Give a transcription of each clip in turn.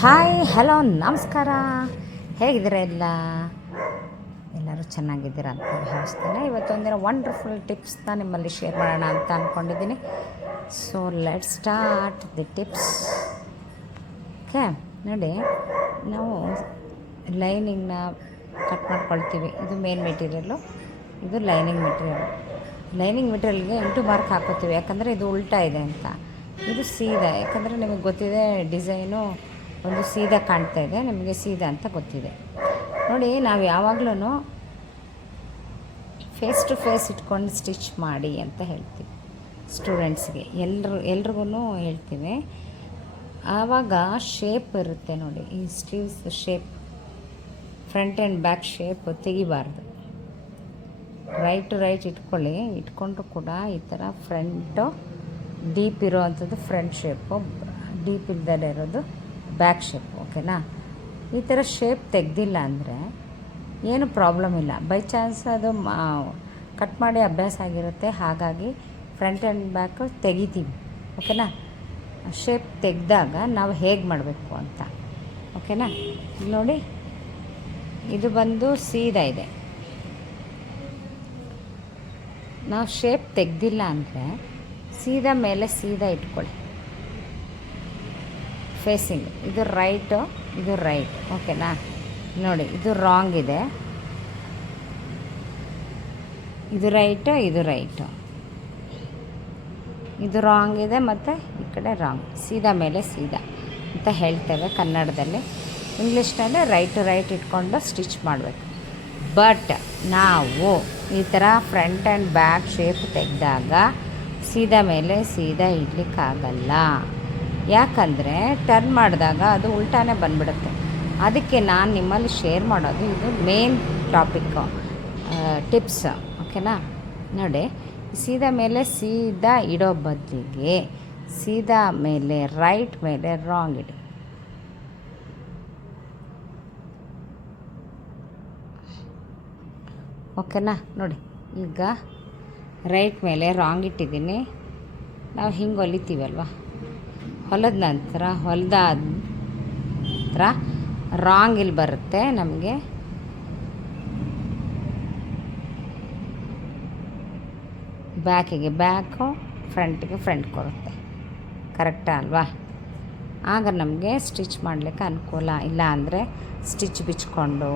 Hi hello ನಮಸ್ಕಾರ. ಹೇಗಿದ್ದೀರಾ ಎಲ್ಲರೂ ಚೆನ್ನಾಗಿದ್ದೀರಾ ಅಂತ ಭಾವಿಸ್ತೇನೆ. ಇವತ್ತೊಂದಿನ ವಂಡರ್ಫುಲ್ ಟಿಪ್ಸ್ನ ನಿಮ್ಮಲ್ಲಿ ಶೇರ್ ಮಾಡೋಣ ಅಂತ ಅಂದ್ಕೊಂಡಿದ್ದೀನಿ. So let start the tips. Okay, ನೋಡಿ, ನಾವು ಲೈನಿಂಗ್ನ ಕಟ್ ಮಾಡ್ಕೊಳ್ತೀವಿ. ಇದು ಮೇನ್ ಮೆಟೀರಿಯಲ್ಲು, ಇದು ಲೈನಿಂಗ್ ಮೆಟೀರಿಯಲ್ಗೆ 8 ಮಾರ್ಕ್ ಹಾಕೋತೀವಿ, ಯಾಕಂದರೆ ಇದು ಉಲ್ಟಾ ಇದೆ ಅಂತ. ಇದು ಸೀದಾ, ಯಾಕಂದರೆ ನಿಮಗೆ ಗೊತ್ತಿದೆ ಡಿಸೈನು ಒಂದು ಸೀದಾ ಕಾಣ್ತಾ ಇದೆ, ನಿಮಗೆ ಸೀದಾ ಅಂತ ಗೊತ್ತಿದೆ. ನೋಡಿ, ನಾವು ಯಾವಾಗಲೂ ಫೇಸ್ ಟು ಫೇಸ್ ಇಟ್ಕೊಂಡು ಸ್ಟಿಚ್ ಮಾಡಿ ಅಂತ ಹೇಳ್ತೀವಿ ಸ್ಟೂಡೆಂಟ್ಸ್ಗೆ, ಎಲ್ರಿಗೂ ಹೇಳ್ತೀವಿ. ಆವಾಗ ಶೇಪ್ ಇರುತ್ತೆ ನೋಡಿ, ಈ sleeves shape, front and back shape ತೆಗಿಬಾರ್ದು. ರೈಟ್ ಟು ರೈಟ್ ಇಟ್ಕೊಂಡ್ರು ಕೂಡ ಈ ಥರ ಫ್ರಂಟು ಡೀಪ್ ಇರೋ ಅಂಥದ್ದು ಫ್ರಂಟ್ ಶೇಪು, ಡೀಪ್ ಇಲ್ದಲೇ ಇರೋದು ಬ್ಯಾಕ್ ಶೇಪು. ಓಕೆನಾ? ಈ ಥರ ಶೇಪ್ ತೆಗ್ದಿಲ್ಲ ಅಂದರೆ ಏನು ಪ್ರಾಬ್ಲಮ್ ಇಲ್ಲ. ಬೈ ಚಾನ್ಸ್ ಅದು ಕಟ್ ಮಾಡಿ ಅಭ್ಯಾಸ ಆಗಿರುತ್ತೆ, ಹಾಗಾಗಿ ಫ್ರಂಟ್ ಆ್ಯಂಡ್ ಬ್ಯಾಕು ತೆಗಿತೀವಿ. ಓಕೆನಾ? ಶೇಪ್ ತೆಗೆದಾಗ ನಾವು ಹೇಗೆ ಮಾಡಬೇಕು ಅಂತ. ಓಕೆನಾ? ನೋಡಿ, ಇದು ಬಂದು ಸೀದಾ ಇದೆ. ನಾವು ಶೇಪ್ ತೆಗ್ದಿಲ್ಲ ಅಂದರೆ ಸೀದಾ ಮೇಲೆ ಸೀದಾ ಇಟ್ಕೊಳ್ಳಿ. ಫೇಸಿಂಗ್ ಇದು ರೈಟು, ಇದು ರೈಟ್. ಓಕೆನಾ? ನೋಡಿ, ಇದು ರಾಂಗ್ ಇದೆ, ಇದು ರೈಟು, ಇದು ರೈಟು, ಇದು ರಾಂಗ್ ಇದೆ, ಮತ್ತು ಈ ಕಡೆ ರಾಂಗ್. ಸೀದಾ ಮೇಲೆ ಸೀದಾ ಅಂತ ಹೇಳ್ತೇವೆ ಕನ್ನಡದಲ್ಲಿ. ಇಂಗ್ಲೀಷ್ನಲ್ಲಿ ರೈಟ್ ಟು ರೈಟ್ ಇಟ್ಕೊಂಡು ಸ್ಟಿಚ್ ಮಾಡಬೇಕು. ಬಟ್ ನಾವು ಈ ಥರ ಫ್ರಂಟ್ ಆ್ಯಂಡ್ ಬ್ಯಾಕ್ ಶೇಪ್ ತೆಗೆದಾಗ ಸೀದಾ ಮೇಲೆ ಸೀದಾ ಇಡಲಿಕ್ಕಾಗಲ್ಲ. ಯಾಕಂದರೆ ಟರ್ನ್ ಮಾಡಿದಾಗ ಅದು ಉಲ್ಟಾನೇ ಬಂದುಬಿಡುತ್ತೆ. ಅದಕ್ಕೆ ನಾನು ನಿಮ್ಮಲ್ಲಿ ಶೇರ್ ಮಾಡೋದು ಇದು ಮೇನ್ ಟಾಪಿಕ್ಕು, ಟಿಪ್ಸ್. ಓಕೆನಾ? ನೋಡಿ, ಸೀದಾ ಮೇಲೆ ಸೀದಾ ಇಡೋ ಬದಲಿಗೆ ಸೀದಾ ಮೇಲೆ ರೈಟ್ ಮೇಲೆ ರಾಂಗ್ ಇಡಿ. ಓಕೆನಾ? ನೋಡಿ, ಈಗ ರೈಟ್ ಮೇಲೆ ರಾಂಗ್ ಇಟ್ಟಿದ್ದೀನಿ. ನಾವು ಹಿಂಗೆ ಹೊಲಿತೀವಲ್ವ, ಹೊಲದ ನಂತರ ರಾಂಗ್ ಇಲ್ಲಿ ಬರುತ್ತೆ ನಮಗೆ. ಬ್ಯಾಕಿಗೆ ಬ್ಯಾಕು, ಫ್ರಂಟಿಗೆ ಫ್ರಂಟ್ ಕೊಡುತ್ತೆ. ಕರೆಕ್ಟಾ ಅಲ್ವಾ? ಆಗ ನಮಗೆ ಸ್ಟಿಚ್ ಮಾಡಲಿಕ್ಕೆ ಅನುಕೂಲ. ಇಲ್ಲ ಅಂದರೆ ಸ್ಟಿಚ್ ಬಿಚ್ಕೊಂಡು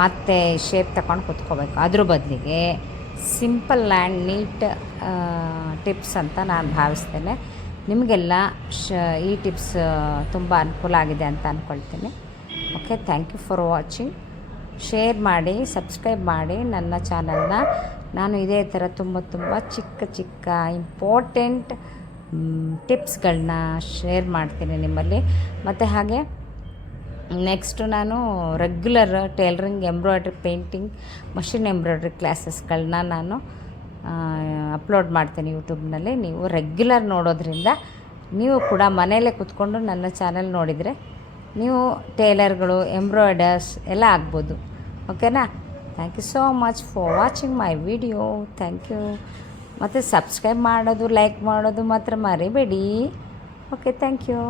ಮತ್ತೆ ಶೇಪ್ ತಗೊಂಡು ಕೂತ್ಕೋಬೇಕು. ಅದ್ರ ಬದಲಿಗೆ ಸಿಂಪಲ್ ಆ್ಯಂಡ್ ನೀಟ್ ಟಿಪ್ಸ್ ಅಂತ ನಾನು ಭಾವಿಸ್ತೇನೆ. ನಿಮಗೆಲ್ಲ ಈ ಟಿಪ್ಸ್ ತುಂಬ ಅನುಕೂಲ ಆಗಿದೆ ಅಂತ ಅಂದ್ಕೊಳ್ತೀನಿ. Okay, thank you for watching. Share ಮಾಡಿ, ಸಬ್ಸ್ಕ್ರೈಬ್ ಮಾಡಿ ನನ್ನ ಚಾನಲ್ನ. ನಾನು ಇದೇ ಥರ ತುಂಬ ಚಿಕ್ಕ ಇಂಪಾರ್ಟೆಂಟ್ ಟಿಪ್ಸ್ಗಳನ್ನ ಶೇರ್ ಮಾಡ್ತೀನಿ ನಿಮ್ಮಲ್ಲಿ. ಮತ್ತು ಹಾಗೆ ನೆಕ್ಸ್ಟು ನಾನು regular tailoring, embroidery, painting, machine embroidery ಕ್ಲಾಸಸ್ಗಳನ್ನ ನಾನು ಅಪ್ಲೋಡ್ ಮಾಡ್ತೀನಿ ಯೂಟ್ಯೂಬ್ನಲ್ಲಿ. ನೀವು ರೆಗ್ಯುಲರ್ ನೋಡೋದ್ರಿಂದ ನೀವು ಕೂಡ ಮನೆಯಲ್ಲೇ ಕೂತ್ಕೊಂಡು ನನ್ನ ಚಾನಲ್ ನೋಡಿದರೆ ನೀವು ಟೇಲರ್ಗಳು, ಎಂಬ್ರಾಯ್ಡರ್ಸ್ ಎಲ್ಲ ಆಗ್ಬೋದು. ಓಕೆನಾ? Thank you so much for watching my video. Thank you. ಮತ್ತು ಸಬ್ಸ್ಕ್ರೈಬ್ ಮಾಡೋದು, ಲೈಕ್ ಮಾಡೋದು ಮಾತ್ರ ಮರಿಬೇಡಿ. Okay, thank you.